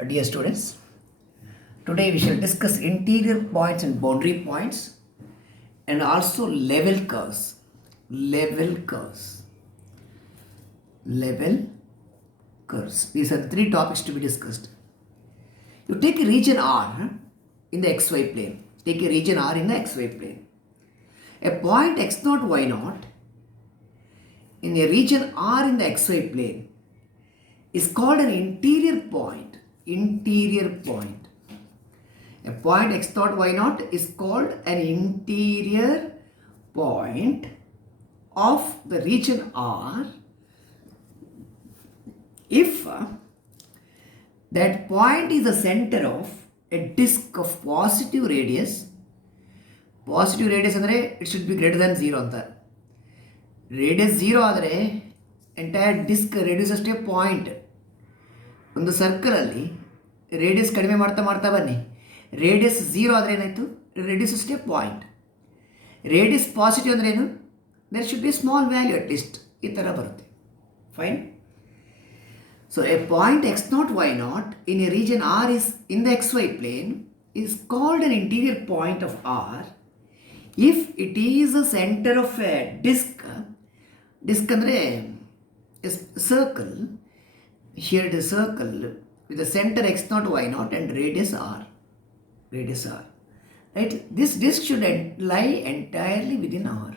Dear students, today we shall discuss interior points and boundary points and also level curves. Level curves. Level curves. These are the three topics to be discussed. You take a region R in the xy plane. Take a region R in the xy plane. A point x0, y0 in a region R in the xy plane is called an interior point. Interior point. A point x0, y0 is called an interior point of the region R if that point is the center of a disk of positive radius. Positive radius ಅಂದರೆ it should be greater than 0 ಅಂತ. Radius 0 ಆದರೆ entire disc radius ಅಷ್ಟೇ point. ಒಂದು ಸರ್ಕಲಲ್ಲಿ radius ಕಡಿಮೆ ಮಾಡ್ತಾ ಮಾಡ್ತಾ ಬನ್ನಿ. Radius 0 ಆದರೆ ಏನಾಯಿತು? ರೇಡಿಯಸ್ ಅಷ್ಟೇ ಪಾಯಿಂಟ್. ರೇಡಿಯಸ್ ಪಾಸಿಟಿವ್ ಅಂದರೆ ಏನು? There should be small value at least. ಈ ಥರ ಬರುತ್ತೆ. Fine. So a point x0, y0 in a region R is in the xy plane is called an interior point of R if it is the center of a disk. Disk ಅಂದರೆ circle. Here it is circle with the center x0, y0 and radius r. Radius r. Right? This disk should lie entirely within R.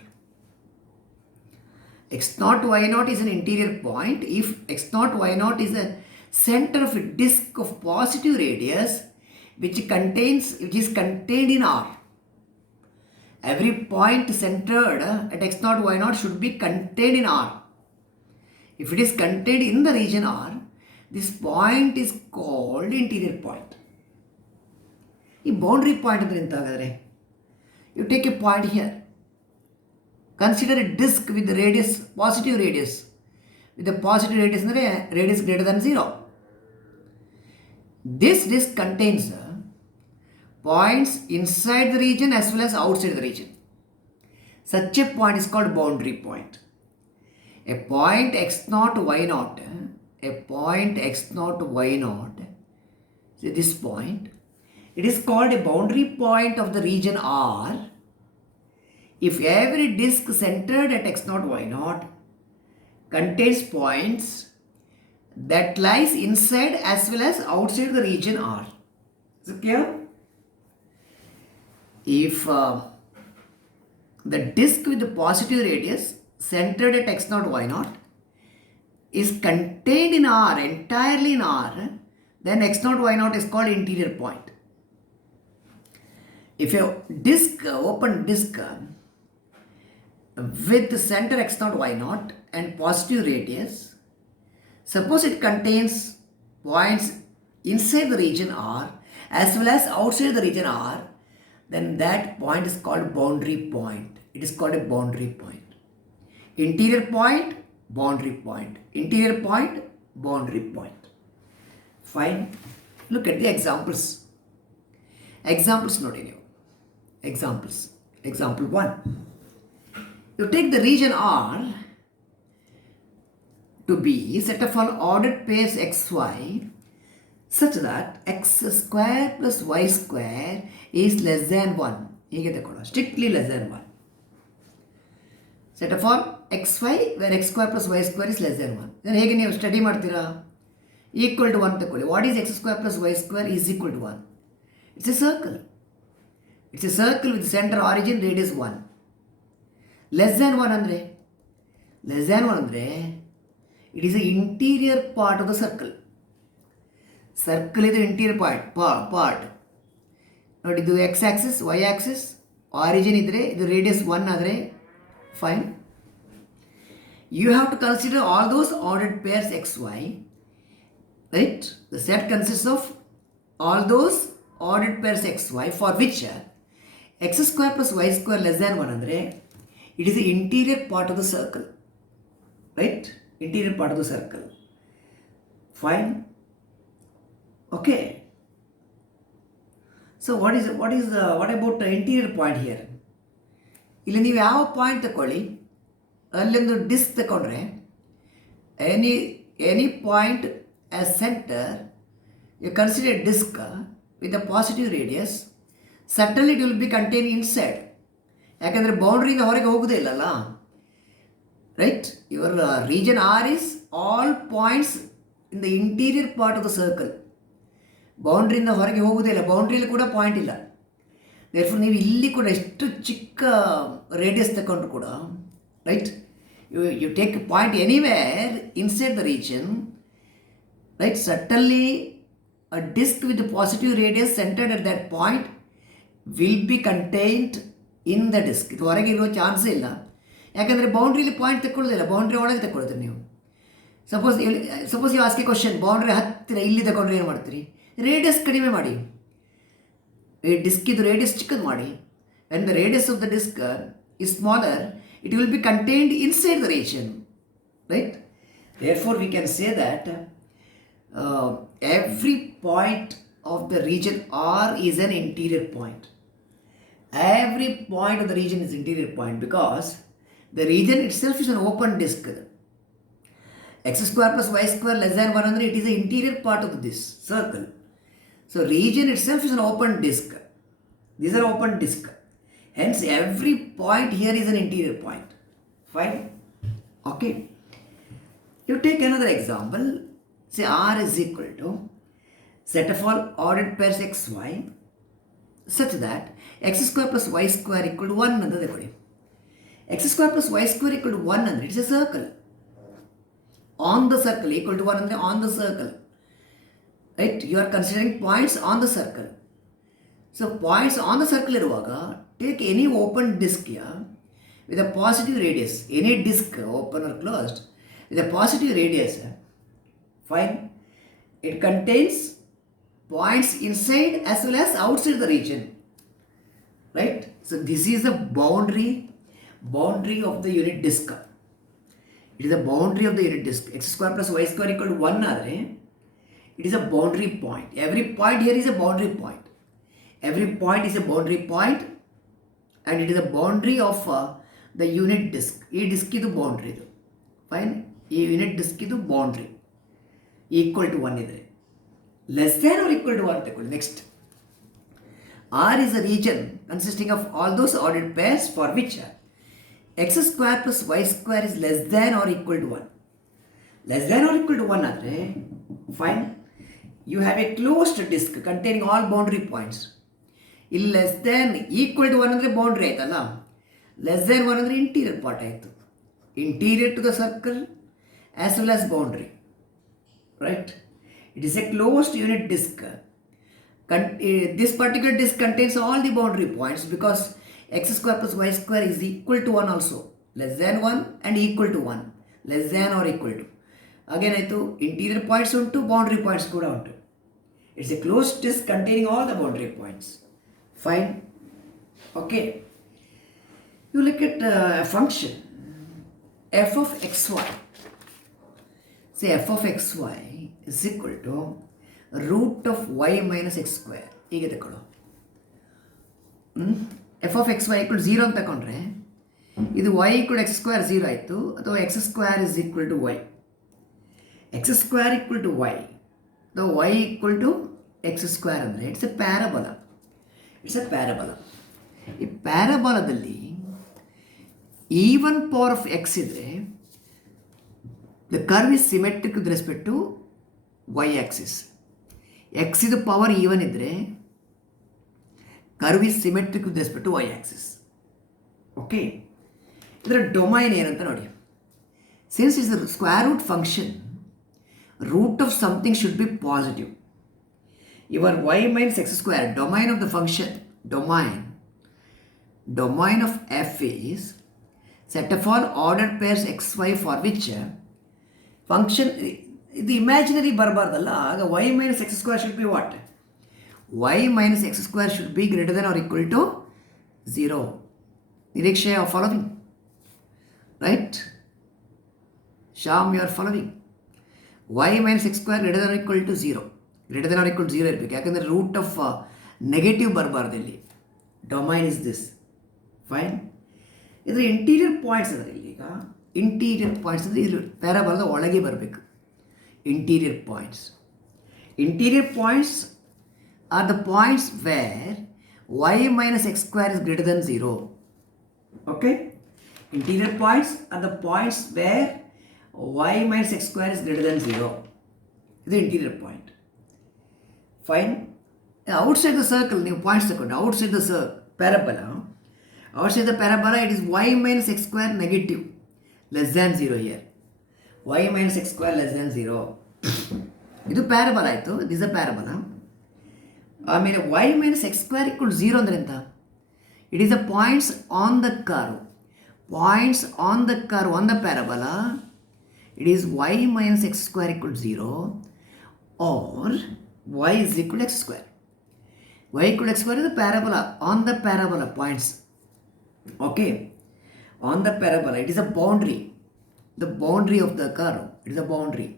x0, y0 is an interior point if x0, y0 is the center of a disk of positive radius which is contained in R. Every point centered at x0, y0 should be contained in R. If it is contained in the region R, this point is called interior point. ಈ boundary point ಅಂದರೆ ಎಂತ ಹಾಗಾದರೆ? You take a point here. Consider a disc with radius positive radius. With positive radius ಅಂದರೆ radius greater than 0. This disk contains points inside the region as well as outside the region. Such a point is called boundary point. A point x0, y0, a point x0, y0, see this point, it is called a boundary point of the region R if every disk centered at x0, y0 contains points that lies inside as well as outside the region R. Is it clear? If the disk with the positive radius centered at x0, y0 is contained in R, entirely in R, then x0, y0 is called interior point. If a disk, open disk with the center x0, y0 and positive radius, suppose it contains points inside the region R as well as outside the region R, then that point is called boundary point. It is called a boundary point. Interior point, boundary point. Interior point, boundary point. Fine. Look at the examples. Examples ನೋಡಿ ನೀವು. Examples. Example 1. You take the region R to be set of all ordered pairs xy such that x square plus y square is less than 1. ಹೀಗೆ ತಗೊಳ್ಳೋ. Strictly less than 1. Set of all xy where x square plus y square is less than 1. Then ಹೇಗೆ ನೀವು study ಮಾಡ್ತೀರಾ? Equal to 1 ತಗೊಳ್ಳಿ. What is x square plus y square is equal to 1? It's a circle. It's a circle with center origin radius 1. Less than 1 ಅಂದರೆ? Less than 1 ಅಂದರೆ it is the interior part of the circle. Circle is the interior part. ನೋಡಿ ಇದು x axis, y axis, origin ಇದ್ದರೆ ಇದು radius 1 ಆದರೆ fine. You have to consider all those ordered pairs xy, right? The set consists of all those ordered pairs xy for which x square plus y square less than 1 ಅಂದರೆ it is the interior part of the circle, right? Interior part of the circle. Fine. Okay. So what about the interior point here? ಇಲ್ಲಿ ನೀವು ಯಾವ point ತಗೊಳ್ಳಿ, ಅಲ್ಲೊಂದು disc ತಗೊಂಡ್ರೆ any point as center, You consider a disk with a positive radius, certainly it will be contained inside. ಯಾಕಂದರೆ ಬೌಂಡ್ರಿಯಿಂದ ಹೊರಗೆ ಹೋಗೋದೇ ಇಲ್ಲಲ್ಲ, right? Your region are is all points in the interior part of the circle. ಬೌಂಡ್ರಿಯಿಂದ ಹೊರಗೆ ಹೋಗೋದೇ ಇಲ್ಲ, ಬೌಂಡ್ರಿಯಲ್ಲಿ ಕೂಡ point ಇಲ್ಲ. ದೇರ್ಫೋರ್ ನೀವು ಇಲ್ಲಿ ಕೂಡ ಎಷ್ಟು ಚಿಕ್ಕ ರೇಡಿಯಸ್ ತಗೊಂಡ್ರು ಕೂಡ, right, you take point anywhere inside the region, right, certainly a disk with a positive radius centered at that point will be contained in the disk. ಇದು ಹೊರಗೆ ಇರೋ ಚಾನ್ಸೇ ಇಲ್ಲ, ಯಾಕಂದರೆ ಬೌಂಡ್ರಿಲಿ ಪಾಯಿಂಟ್ ತಗೊಳ್ಳೋದಿಲ್ಲ, ಬೌಂಡ್ರಿ ಒಳಗೆ ತಗೊಳ್ತೀರಿ ನೀವು. Suppose you ask a question, boundary ಹತ್ತಿರ ಇಲ್ಲಿ ತಗೊಂಡ್ರೆ ಏನು ಮಾಡ್ತೀರಿ? ರೇಡಿಯಸ್ ಕಡಿಮೆ ಮಾಡಿ, ಡಿಸ್ಕ್ ಇದು ರೇಡಿಯಸ್ ಚಿಕ್ಕದು ಮಾಡಿ. When the radius of the disk is smaller, it will be contained inside the region, right? Therefore we can say that every point of the region R is an interior point. Every point of the region is interior point because the region itself is an open disk. X square plus y square less than 1 andre, it is the interior part of this circle. So region itself is an open disk. These are open disk. Hence every point here is an interior point. Fine? Okay. You take another example. Say R is equal to set of all ordered pairs xy such that x square plus y square equal to 1 ಅಂತ ತಗೊಳ್ಳಿ. X square plus y square equal to 1 ಅಂದರೆ it's a circle. On the circle equal to 1 ಅಂದರೆ on the circle, right? You are considering points on the circle. So points on the circle ಇರುವಾಗ take any open disc with a positive radius, any disc open or closed with a positive radius. Fine. It contains points inside as well as outside the region, right? So this is the boundary of the unit disk. It is the boundary of the unit disk. X square plus y square equal to 1 ಆದರೆ it is a boundary point. Every point here is a boundary point. Every point is a boundary point and it is a boundary of the unit disk. ಈ disk ಇದು boundary ಇದು. Fine. ಈ unit disk ಇದು boundary. Equal to 1 ಇದ್ರೆ, less than or equal to 1 ತಗೊಳ್ಳಿ. Next, R is a region consisting of all those ordered pairs for which x square plus y square is less than or equal to 1. Less than or equal to 1 ಆದರೆ fine, you have a closed disk containing all boundary points. ಇಲ್ಲಿ less than equal to 1 ಅಂದರೆ boundary ಆಯ್ತಲ್ಲ, less than 1 ಅಂದರೆ interior part ಆಯಿತು, interior to the circle as well as boundary. Right? It is a closed unit disk. This particular disk contains all the boundary points because x square plus y square is equal to 1 also. Less than 1 and equal to 1. Less than or equal to. Again, interior points unto, boundary points kuda untu. It's a closed disk containing all the boundary points. Fine. Okay. You look at a function f of xy. Say f of xy is equal to root of y minus x square. ಹೀಗೆ ತಗೊಳ್ಳೋ. F of x y equal 0 ಅಂತ ತಗೊಂಡ್ರೆ ಇದು y equal X square 0 ಆಯಿತು, ಅಥವಾ x square is equal to y. X square equal to y ಅಥವಾ y equal to x square ಅಂದರೆ it's a parabola. It's a parabola. ಈ ಪ್ಯಾರಬೋಲಾದಲ್ಲಿ even power of x ಇದ್ದರೆ the curve is symmetric with respect to y axis. X is the power even idre, curve is symmetric with respect to y axis. Okay. Idra domain ಏನಂತ ನೋಡಿ. Since it's a square root function, root of something should be positive. Your y minus x square, domain of the function, domain of f is set of all ordered pairs xy for which function ಇದು imaginary ಬರಬಾರ್ದಲ್ಲ. ಆಗ y minus x square should be what? y minus x square should be greater than or equal to 0. ನಿರೀಕ್ಷೆ are following, right? Shyam, you are following. y minus x square greater than or equal to 0, greater than or equal to 0 ಇರಬೇಕು. ಯಾಕಂದರೆ root of negative ಬರಬಾರ್ದು ಇಲ್ಲಿ. Domain is this. Fine. ಇದರ interior points ಅದರ ಇಲ್ಲಿ. ಈಗ interior points ಅಂದರೆ ಇಲ್ಲಿ ಪ್ಯಾರಾಬೋಲಾದ ಒಳಗೆ ಬರಬೇಕು. Interior points. Interior points are the points where y minus x square is greater than 0. Okay? Interior points are the points where y minus x square is greater than 0. This is the interior point. Fine. Outside the circle, new points outside the parabola. Outside the parabola, it is y minus x square negative, less than 0 here. Y minus x square less than 0. This is parabola. This is a parabola. I mean, y minus x square equals 0 andre enta. It is the points on the curve. Points on the curve on the parabola. It is y minus x square equals 0 or y is equal to x square. Y equal to x square is the parabola. On the parabola points. Okay. On the parabola. It is a boundary. The boundary of the curve. It is a boundary.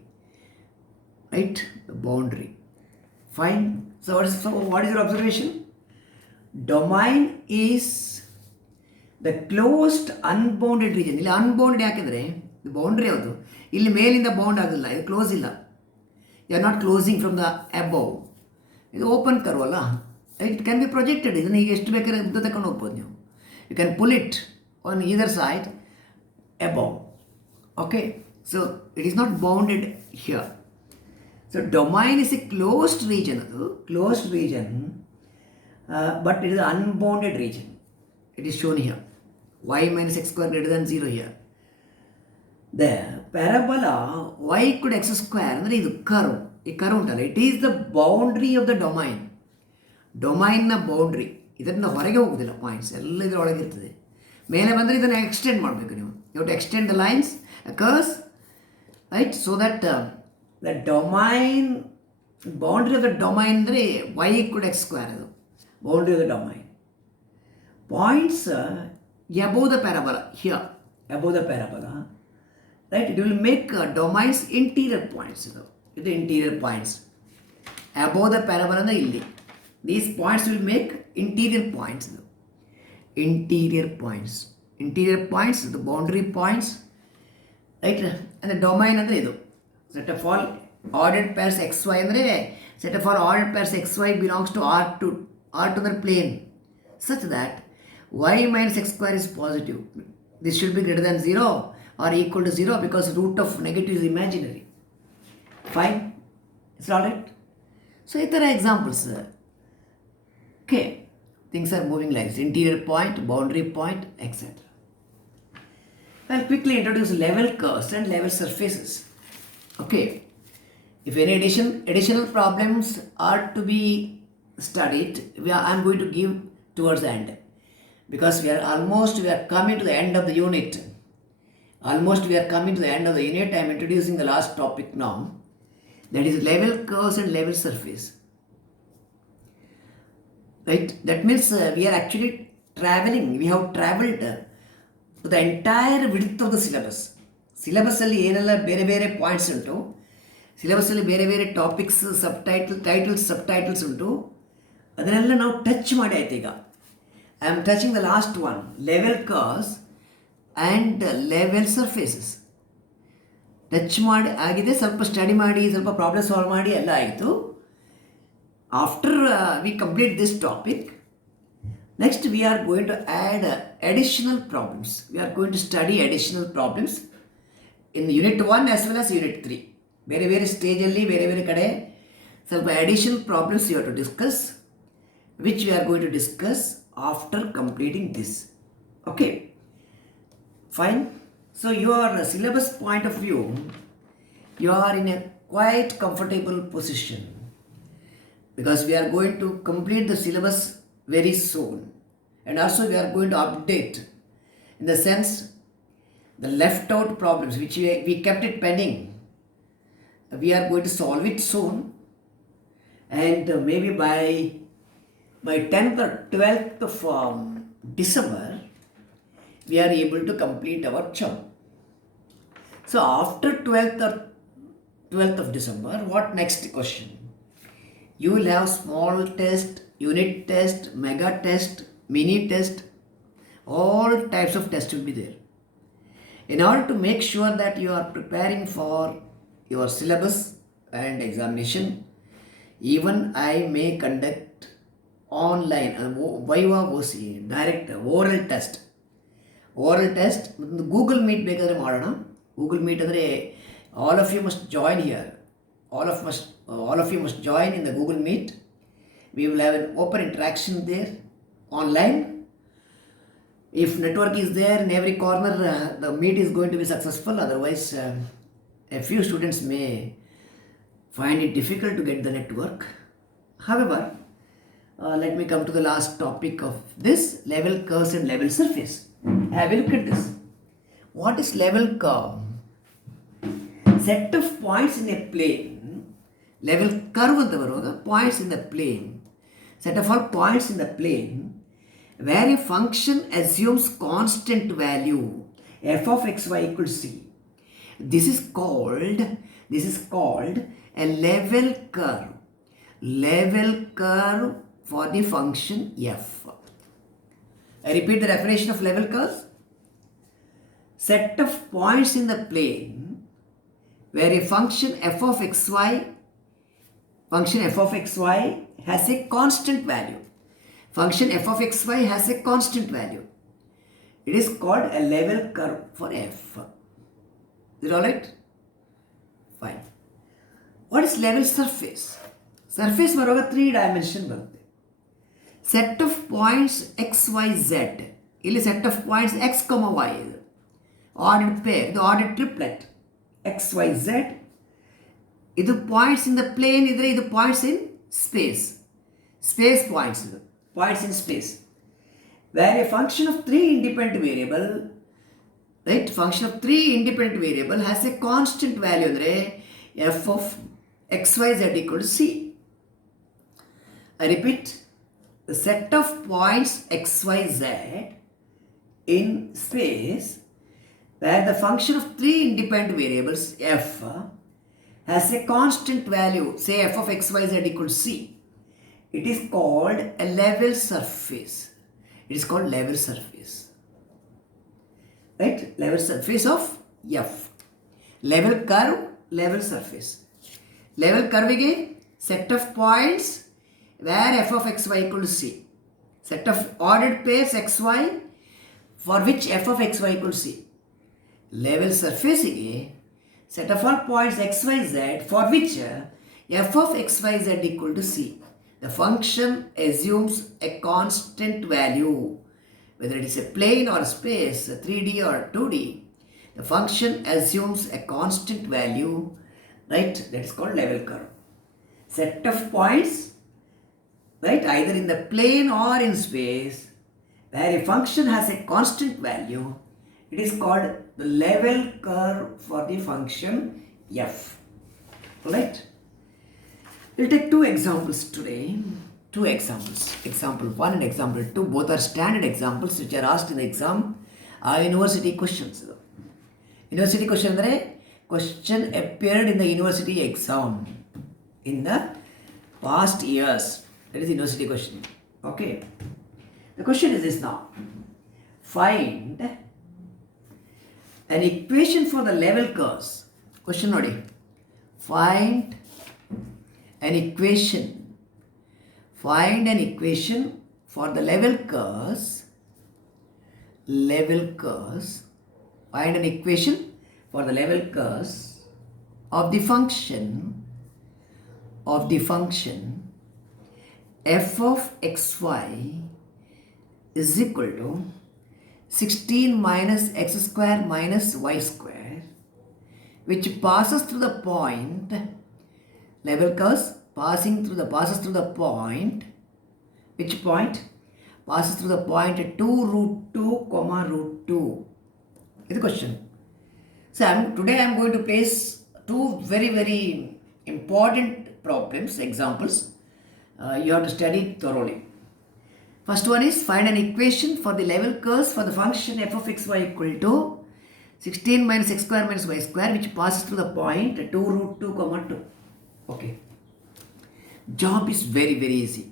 Right? The boundary. Fine. So what is your observation? Domain is the closed unbounded region. ಇಲ್ಲಿ unbounded ಯಾಕೆಂದರೆ the boundary ಯಾವುದು ಇಲ್ಲಿ ಮೇಲಿಂದ bound ಆಗಿಲ್ಲ, ಇದು close ಇಲ್ಲ. You are not closing from the above. ಇದು open curve ಅಲ್ಲ, ಇಟ್ ಕ್ಯಾನ್ ಬಿ ಪ್ರೊಜೆಕ್ಟೆಡ್. ಇದನ್ನು ಈಗ ಎಷ್ಟು ಬೇಕಾದ್ರೆ ಉದ್ದ ತಗೊಂಡು ಹೋಗ್ಬೋದು ನೀವು. You can pull it on either side above. Okay, so it is not bounded here. So domain is a closed region, ಅದು closed region, but it is an unbounded region. It is shown here. Y minus x square greater than 0 here. The parabola y equal to x square ಅಂದರೆ ಇದು curve. ಈ curve ಉಂಟಲ್ಲ, it is the boundary of the domain. ಡೊಮೈನ್ನ ಬೌಂಡ್ರಿ. ಇದರಿಂದ ಹೊರಗೆ ಹೋಗೋದಿಲ್ಲ, points ಎಲ್ಲ ಇದರ ಒಳಗಿರ್ತದೆ. ಮೇಲೆ ಬಂದರೆ ಇದನ್ನು ಎಕ್ಸ್ಟೆಂಡ್ ಮಾಡಬೇಕು ನೀವು. You to extend the lines occurs, right, so that the domain, boundary of the domain ಅಂದರೆ y equal to x square ಅದು boundary of the domain. Points above the parabola, here, above the parabola, right, it will make domains interior points. The interior points. Above the parabola, these points will make interior points. Interior points. Interior points, the boundary points, right, and the domain ಅಂದರೆ ಇದು. Set of all ordered pairs xy ಅಂದರೆ set of all ordered pairs xy belongs to orthogonal plane such that y minus x square is positive. This should be greater than 0 or equal to 0 because root of negative is imaginary. Fine? It's alright? So, these are examples. Okay. Things are moving like this. Interior point, boundary point, etc. I'll quickly introduce level curves and level surfaces. Okay. If any additional problems are to be studied, I am going to give towards the end, because we are coming to the end of the unit. We are coming to the end of the unit. I am introducing the last topic now, that is level curves and level surface. Right, that means we are actually traveling. We have traveled to the entire width of the syllabus. Syllabus alli ಏನಲ್ಲ ಬೇರೆ ಬೇರೆ points ಉಂಟು, ಸಿಲೆಬಸ್ಸಲ್ಲಿ ಬೇರೆ ಬೇರೆ topics, subtitles ಉಂಟು, ಅದನ್ನೆಲ್ಲ ನಾವು touch ಮಾಡಿ ಆಯ್ತು. ಈಗ I am touching the last one, level curves and level surfaces. Touch ಮಾಡಿ ಆಗಿದೆ, ಸ್ವಲ್ಪ ಸ್ಟಡಿ ಮಾಡಿ, ಸ್ವಲ್ಪ ಪ್ರಾಬ್ಲಮ್ ಸಾಲ್ವ್ ಮಾಡಿ ಎಲ್ಲ ಆಯಿತು. After we complete this topic, next we are going to add additional problems. We are going to study additional problems in unit 1 as well as unit 3. ಬೇರೆ ಬೇರೆ ಸ್ಟೇಜಲ್ಲಿ ಬೇರೆ ಬೇರೆ ಕಡೆ ಸ್ವಲ್ಪ additional problems you have to discuss, which we are going to discuss after completing this. Okay, fine. So your syllabus point of view, you are in a quite comfortable position, because we are going to complete the syllabus very soon, and also we are going to update, in the sense the left out problems which we kept it pending, we are going to solve it soon, and maybe by 10th or 12th of December, we are able to complete our chunk. So after 12th of December, what next question? You will have small test, unit test, mega test, mini test, all types of tests will be there. In order to make sure that you are preparing for your syllabus and examination, Even I may conduct online Viva OC direct oral test. Oral test Google Meet ಬೇಕಾದ್ರೆ ಮಾಡೋಣ. Google Meet ಅಂದರೆ all of you must join here. All of you must join in the Google Meet. We will have an open interaction there online. If network is there in every corner, the meet is going to be successful. Otherwise, a few students may find it difficult to get the network. However, let me come to the last topic of this, level curves and level surface. Have a look at this. What is level curve? Set of points in a plane. Level curve ಅಂತ ಬರುವಾಗ points in the plane. Set of all points in the plane where a function assumes constant value f of xy equals c. This is called a level curve. Level curve for the function f. I repeat the definition of level curve. Set of points in the plane where a function f of xy has a constant value. Function f of xy has a constant value. It is called a level curve for f. Is it alright? Fine. What is level surface? Surface ಬರುವಾಗ 3 dimension ಬರುತ್ತೆ. Set of points x, y, z. ಇಲ್ಲಿ set of points x, y. Ordered pair, the ordered triplet. x, y, z. ಇದು points in the plane ಇದ್ರೆ ಇದು points in space. Space points ಇದು. Points in space. Where a function of 3 independent variable, right? Function of 3 independent variable has a constant value ಅಂದರೆ f of xyz equal to c. I repeat, the set of points xyz in space where the function of 3 independent variables f has a constant value, say f of xyz equal to c. It is called a level surface. It is called level surface. Right? Level surface of f. Level curve, level surface. Level curve ಗೆ set of points where f of xy equal to c. Set of ordered pairs xy for which f of xy equal to c. Level surface ಗೆ set of all points xyz for which f of xyz equal to c. The function assumes a constant value, whether it is a plane or space, 3D or 2D. The function assumes a constant value, right? That is called level curve. Set of points, right, either in the plane or in space, where a function has a constant value, it is called the level curve for the function f. Right? We'll take 2 examples today. 2 examples. Example 1 and example 2. Both are standard examples which are asked in the exam. University questions. University question ಅಂದರೆ question appeared in the university exam in the past years. That is university question. Okay. The question is this now. Find an equation for the level curves. Question ನೋಡಿ. Find an equation for the level curves. Find an equation for the level curves of the function f of xy is equal to 16 minus x square minus y square, which passes through the point. Level curves passes through the point. Which point? Passes through the point 2 root 2 comma root 2. Is the question. So today I am going to place 2 very very important problems, examples. You have to study thoroughly. First one is find an equation for the level curves for the function f of xy equal to 16 minus x square minus y square, which passes through the point 2 root 2 comma 2. Okay. Job is very very easy.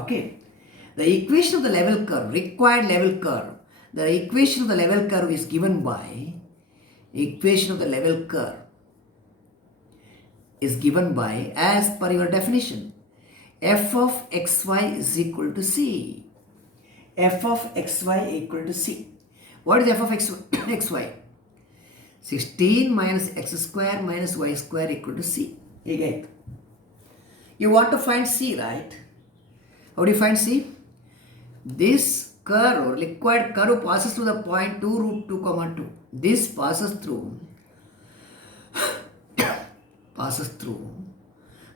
Okay. The equation of the level curve, required level curve. The equation of the level curve is given by equation of the level curve. is given by, as per your definition, f of xy is equal to c. F of xy equal to c. What is f of xy? 16 minus x square minus y square equal to c. Okay. You want to find c, right? How do you find c? This curve or liquid curve passes through the point 2 root 2 comma 2. This passes through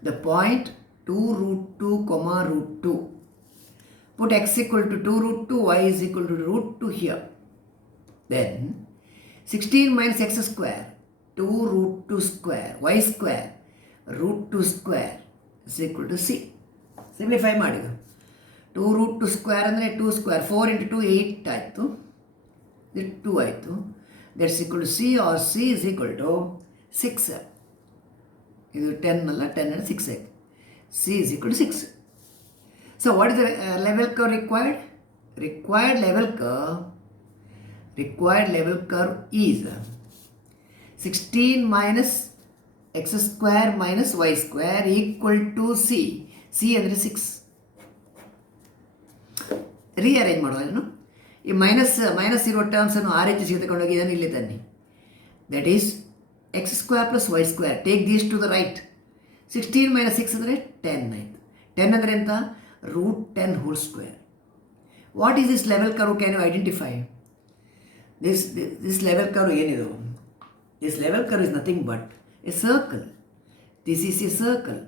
the point 2 root 2 comma root 2. Put x equal to 2 root 2, y is equal to root 2 here. Then 16 minus x square, 2 root 2 square, y square, root 2 square is equal to c. Simplify ಮಾಡಿಗ 2 root 2 square ಅಂದರೆ 2 square, 4 into 2 8 ಆಯಿತು, ಇದು 2 ಆಯಿತು. That's equal to c, or c is equal to 6. ಇದು 10 ಅಲ್ಲ, 10 and 6 ಆಯಿತು. c is equal to 6. So what is the level curve required? Required level curve is 16 minus x square minus y square equal to c. c ಅಂದರೆ 6. Rearrange ಮಾಡುವ ಇದನ್ನು. ಈ minus ಇರುವ ಟರ್ಮ್ಸನ್ನು ಆ ರೀತಿ ತೆಗೆದುಕೊಂಡೋಗಿ ಇದನ್ನು ಇಲ್ಲಿ ತನ್ನಿ. That is x square plus y square. Take these to the right. 16 ಮೈನಸ್ 6 ಅಂದರೆ 10 ಆಯಿತು. 10 ಅಂದರೆ ಎಂತ? root 10 whole square. What is this level curve? Can you identify? This level curve ಏನಿದು? This level curve is nothing but a circle. This is a circle.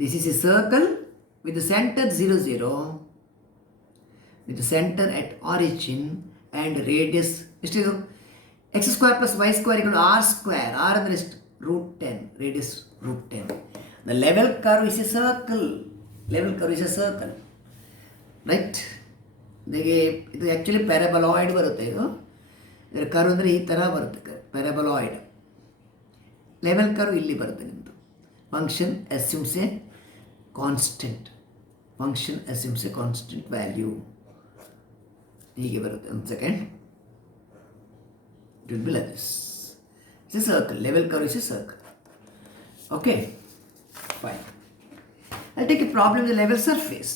This is a circle with the center 0 0, with the center at origin and radius ಎಷ್ಟಿದು? x square plus y square equal to r square. r ಅಂದರೆ ಎಷ್ಟು? root 10. Radius root 10. The level curve is a circle. Level curve is a circle, right? ಇದು actually ಪ್ಯಾರಾಬಲಾಯ್ಡ್ ಬರುತ್ತೆ. ಇದರ curve ಅಂದರೆ ಈ ಥರ ಬರುತ್ತೆ, ಪ್ಯಾರಾಬಲಾಯ್ಡ್. Level curve ಇಲ್ಲಿ ಬರುತ್ತೆ ನಿಮ್ಮದು. Function assumes A constant. Value ಹೀಗೆ ಬರುತ್ತೆ. ಒಂದು second. It will be like this. It's a circle. Level curve is A circle. Okay, fine. I'll take a problem with the level surface.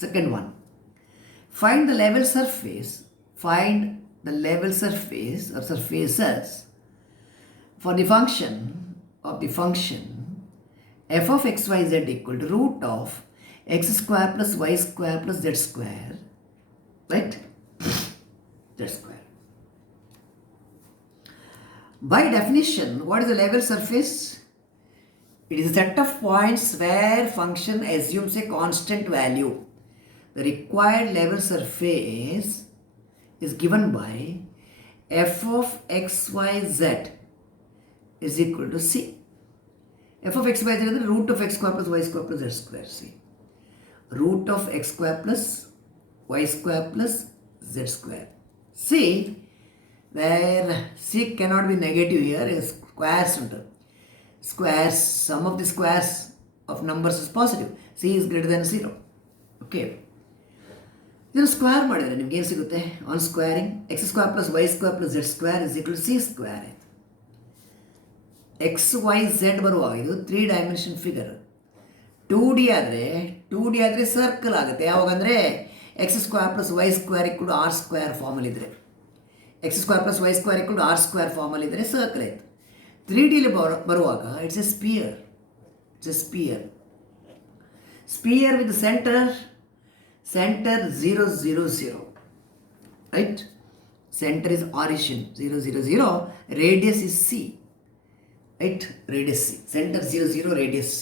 Second one. Find the level surface or surfaces for the function f of xyz equal to root of x square plus y square plus z square, right? Z square. By definition, what is the level surface? It is a set of points where function assumes a constant value. The required level surface is given by f of xyz is equal to c. f of xyz is the root of x square plus y square plus z square. C. Root of x square plus y square plus z square. C, where c cannot be negative here, is squares under. Squares, sum of the squares of numbers is positive. c is greater than 0. Okay. ಇದನ್ನು square ಮಾಡಿದರೆ ನಿಮ್ಗೆ ಏನು ಸಿಗುತ್ತೆ? On squaring x square plus y square plus z square is equal to c square ಆಯಿತು. X y z ಬರುವಾಗ ಇದು 3 dimension figure. 2D ಆದರೆ circle ಆಗುತ್ತೆ. ಯಾವಾಗಂದರೆ x square plus y square equal to r square ಫಾರ್ಮಲ್ಲಿದ್ದರೆ, x square plus y square equal to r square ಫಾರ್ಮಲ್ಲಿದ್ದರೆ circle ಆಯಿತು. 3D ಬರುವಾಗ it's a sphere. Sphere with centre 0 0 0, right? Center is origin 0 0 0, radius is c, right? Radius c, center 0 0, radius c.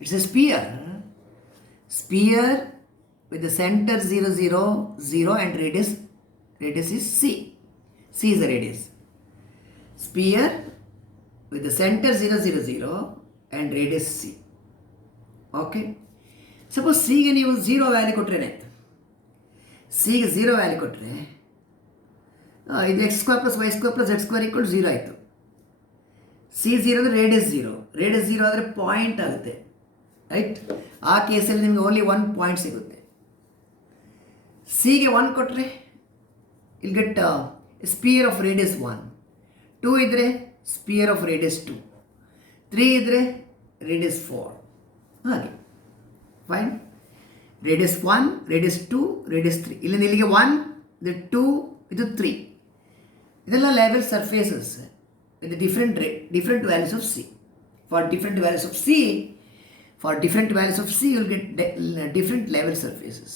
It's a sphere with the center 0 0 0 and radius is c. C is the radius. Sphere with the center 0 0 0 and radius c. Okay. Suppose ಸಿಗೆ ನೀವು 0 value ಕೊಟ್ಟರೆ, ಸಿಗೆ 0 value ಕೊಟ್ಟರೆ ಇದು x square plus y square plus z square equal 0 ಆಯಿತು. C 0 ಅಂದರೆ radius 0 ಆದರೆ point ಆಗುತ್ತೆ, ರೈಟ್? ಆ ಕೇಸಲ್ಲಿ ನಿಮಗೆ ಓನ್ಲಿ 1 ಪಾಯಿಂಟ್ ಸಿಗುತ್ತೆ. ಸಿಗೆ 1 ಕೊಟ್ಟರೆ ಇಲ್ಲಿ ಗೆಟ್ ಸ್ಪಿಯರ್ ಆಫ್ ರೇಡಿಯಸ್ 1. 2 ಇದ್ದರೆ ಸ್ಪಿಯರ್ ಆಫ್ ರೇಡಿಯಸ್ 2. 3 ಇದ್ದರೆ ರೇಡಿಯಸ್ 4 ಹಾಗೆ ಫೈನ್. Radius 1, radius 2, radius 3. ಇಲ್ಲಿಂದ ಇಲ್ಲಿಗೆ 1, ಇದು 2, ಇದು 3. ಇದೆಲ್ಲ level surfaces with different values of C. For different values of C, you will get different level surfaces.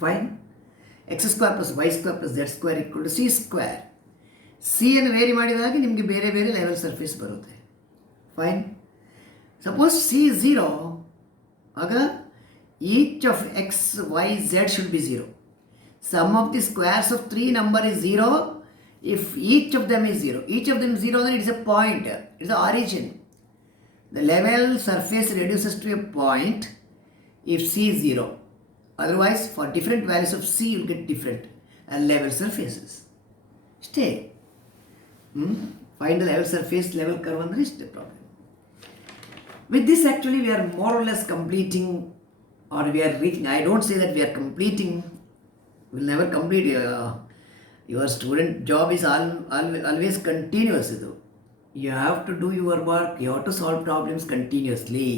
Fine. X square plus y square plus z square equal to c square. C ಅನ್ನು vary ಮಾಡಿದಾಗ ನಿಮಗೆ ಬೇರೆ ಬೇರೆ level surface ಬರುತ್ತೆ. Fine. Suppose c 0 ಆಗ each of x y z should be 0. Sum of the squares of 3 number is 0 if each of them is 0. Each of them is 0, then it is a point. It is the origin. The level surface reduces to a point if C is 0. Otherwise, for different values of C, you will get different level surfaces. Stay. Find the level surface, level curve, and is the problem. With this, actually, we are more or less completing, or we are reaching. I don't say that we are completing. We will never complete. Your student job is always continuous. You have to do your work. You have to solve problems continuously.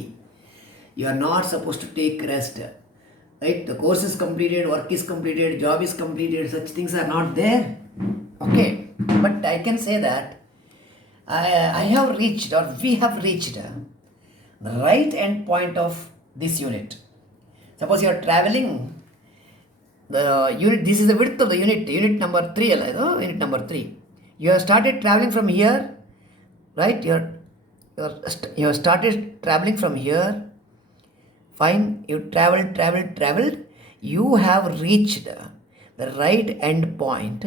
You are not supposed to take rest. Right? The course is completed, work is completed, job is completed. Such things are not there. Okay. But I can say that I have reached, or we have reached, the right end point of this unit. Suppose you are traveling the unit. This is the width of the unit. Unit number 3. Unit number 3. You have started traveling from here. Right, you have started traveling from here. Fine, you traveled. You have reached the right end point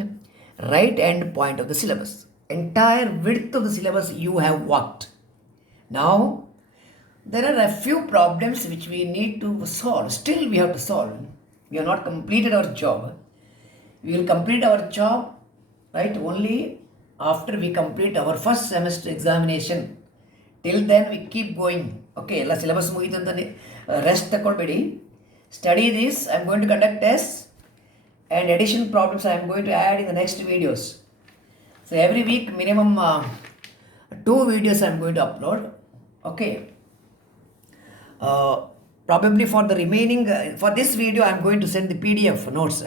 of the syllabus. Entire width of the syllabus you have walked. Now, there are a few problems which we need to solve. Still, we have to solve. We have not completed our job. We will complete our job, right, only after we complete our first semester examination. Till then we keep going. Okay, ಎಲ್ಲ syllabus ಮುಗಿತು ಅಂತ rest ತಗೊಳ್ಬೇಡಿ. Study this. I am going to conduct tests and addition problems I am going to add in the next videos. So every week minimum 2 videos I am going to upload. Okay. Probably for the remaining, for this video I am going to send the PDF notes.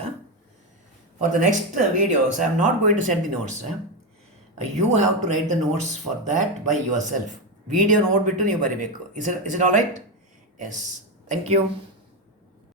For the next videos I am not going to send the notes. You have to write the notes for that by yourself. Video ನೋಡಿಬಿಟ್ಟು ನೀವು ಬರೀಬೇಕು. Is it all right? Yes. Thank you.